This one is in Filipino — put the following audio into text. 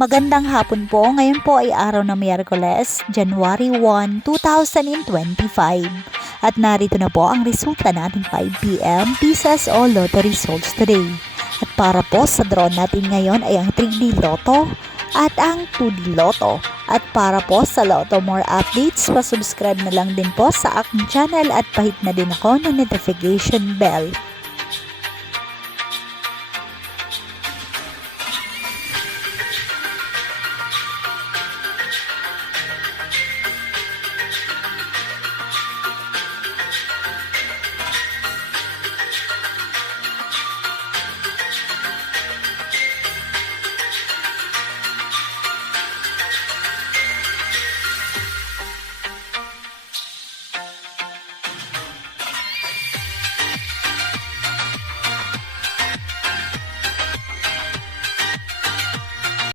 Magandang hapon po. Ngayon po ay araw ng Miyerkules, January 1, 2025. At narito na po ang resulta nating 5 p.m. Pisas o Lotto results today. At para po sa draw natin ngayon ay ang 3D Lotto at ang 2D Lotto. At para po sa Lotto more updates, pasubscribe na lang din po sa aking channel at pahit na din ako ng notification bell.